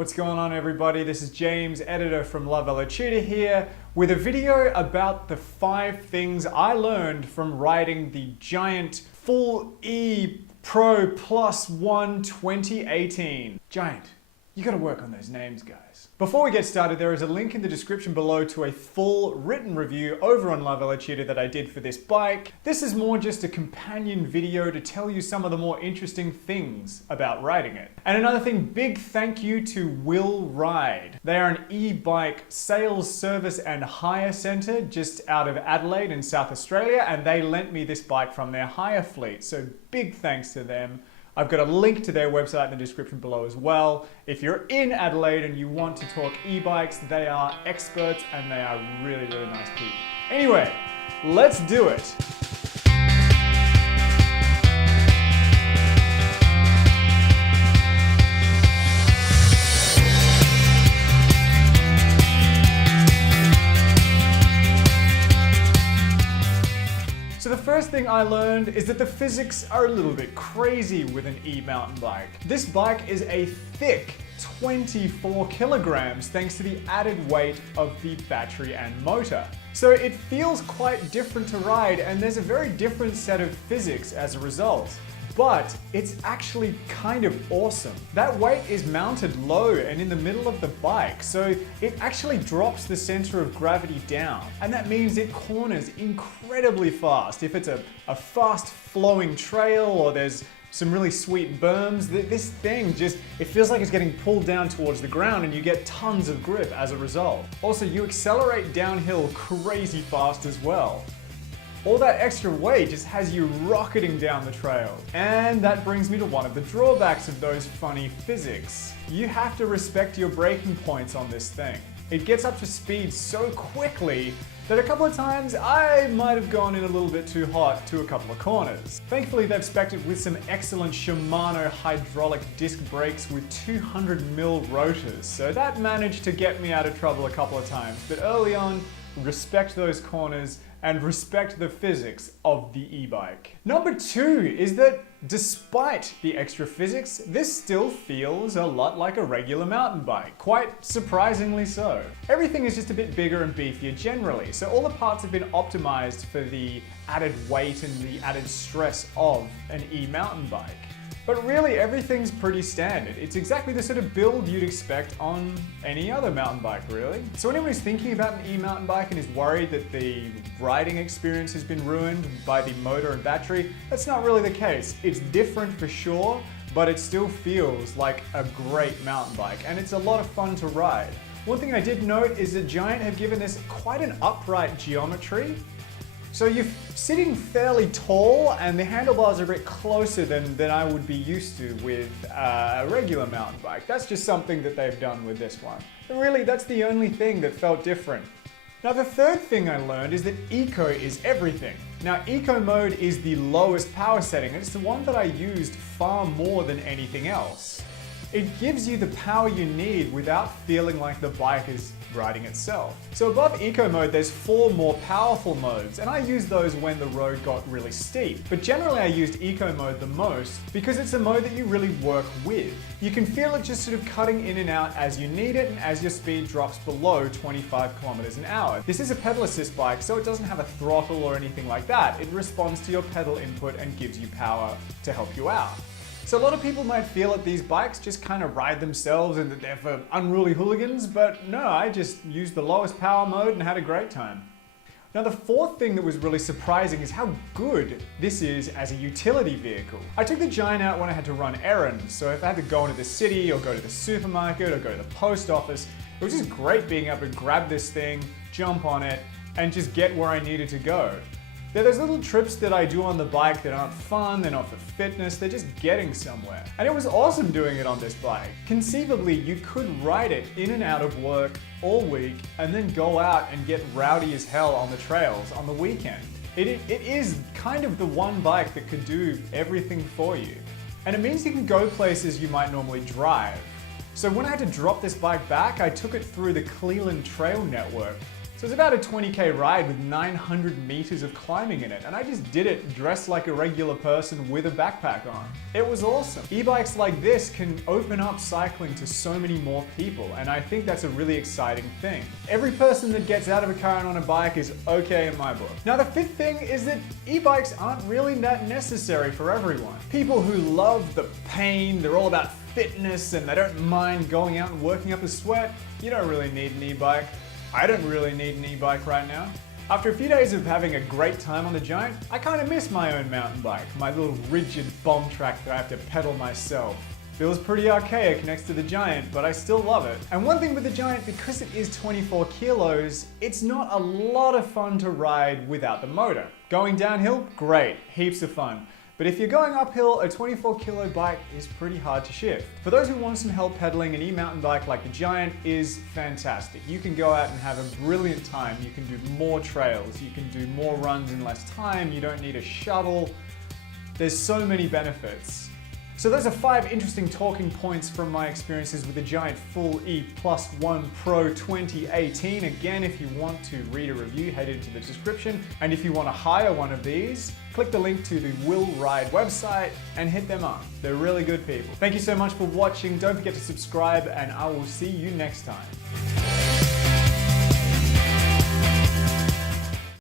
What's going on, everybody? This is James, editor from LoveVeloTutor here, with a video about the 5 things I learned from riding the Giant Full E Pro Plus One 2018. Giant, you gotta work on those names, guys. Before we get started, there is a link in the description below to a full written review over on LoveVeloTutor that I did for this bike. This is more just a companion video to tell you some of the more interesting things about riding it. And another thing, big thank you to Will Ride. They are an e-bike sales, service and hire center just out of Adelaide in South Australia, and they lent me this bike from their hire fleet. So big thanks to them. I've got a link to their website in the description below as well. If you're in Adelaide and you want to talk e-bikes, they are experts and they are really, really nice people. Anyway, let's do it. So the first thing I learned is that the physics are a little bit crazy with an e-mountain bike. This bike is a thick 24 kilograms thanks to the added weight of the battery and motor. So it feels quite different to ride, and there's a very different set of physics as a result. But it's actually kind of awesome. That weight is mounted low and in the middle of the bike, so it actually drops the center of gravity down. And that means it corners incredibly fast. If it's a fast flowing trail or there's some really sweet berms, this thing just, it feels like it's getting pulled down towards the ground and you get tons of grip as a result. Also, you accelerate downhill crazy fast as well. All that extra weight just has you rocketing down the trail. And that brings me to one of the drawbacks of those funny physics. You have to respect your braking points on this thing. It gets up to speed so quickly that a couple of times I might have gone in a little bit too hot to a couple of corners. Thankfully, they've spec'd it with some excellent Shimano hydraulic disc brakes with 200mm rotors, so that managed to get me out of trouble a couple of times. But early on, respect those corners and respect the physics of the e-bike. Number 2 is that despite the extra physics, this still feels a lot like a regular mountain bike, quite surprisingly so. Everything is just a bit bigger and beefier generally, so all the parts have been optimized for the added weight and the added stress of an e-mountain bike. But really, everything's pretty standard. It's exactly the sort of build you'd expect on any other mountain bike, really. So anyone who's thinking about an e-mountain bike and is worried that the riding experience has been ruined by the motor and battery, that's not really the case. It's different for sure, but it still feels like a great mountain bike, and it's a lot of fun to ride. One thing I did note is that Giant have given this quite an upright geometry. So you're sitting fairly tall and the handlebars are a bit closer than I would be used to with a regular mountain bike. That's just something that they've done with this one. And really, that's the only thing that felt different. Now, the third thing I learned is that Eco is everything. Now, Eco mode is the lowest power setting, and it's the one that I used far more than anything else. It gives you the power you need without feeling like the bike is riding itself. So above Eco mode, there's 4 more powerful modes, and I used those when the road got really steep. But generally I used Eco mode the most because it's a mode that you really work with. You can feel it just sort of cutting in and out as you need it and as your speed drops below 25 kilometers an hour. This is a pedal assist bike, so it doesn't have a throttle or anything like that. It responds to your pedal input and gives you power to help you out. So a lot of people might feel that these bikes just kind of ride themselves and that they're for unruly hooligans, but no, I just used the lowest power mode and had a great time. Now, the fourth thing that was really surprising is how good this is as a utility vehicle. I took the Giant out when I had to run errands, so if I had to go into the city or go to the supermarket or go to the post office, it was just great being able to grab this thing, jump on it, and just get where I needed to go. There are those little trips that I do on the bike that aren't fun, they're not for fitness, they're just getting somewhere. And it was awesome doing it on this bike. Conceivably, you could ride it in and out of work all week and then go out and get rowdy as hell on the trails on the weekend. It is kind of the one bike that could do everything for you. And it means you can go places you might normally drive. So when I had to drop this bike back, I took it through the Cleland Trail Network. So it's about a 20k ride with 900 meters of climbing in it, and I just did it dressed like a regular person with a backpack on. It was awesome. E-bikes like this can open up cycling to so many more people, and I think that's a really exciting thing. Every person that gets out of a car and on a bike is okay in my book. Now the fifth thing is that e-bikes aren't really that necessary for everyone. People who love the pain, they're all about fitness, and they don't mind going out and working up a sweat, you don't really need an e-bike. I don't really need an e-bike right now. After a few days of having a great time on the Giant, I kind of miss my own mountain bike, my little rigid bomb track that I have to pedal myself. Feels pretty archaic next to the Giant, but I still love it. And one thing with the Giant, because it is 24 kilos, it's not a lot of fun to ride without the motor. Going downhill, great, heaps of fun. But if you're going uphill, a 24 kilo bike is pretty hard to shift. For those who want some help pedaling, an e-mountain bike like the Giant is fantastic. You can go out and have a brilliant time. You can do more trails. You can do more runs in less time. You don't need a shuttle. There's so many benefits. So those are 5 interesting talking points from my experiences with the Giant Full E Plus 1 Pro 2018. Again, if you want to read a review, head into the description. And if you want to hire one of these, click the link to the Will Ride website and hit them up. They're really good people. Thank you so much for watching. Don't forget to subscribe, and I will see you next time.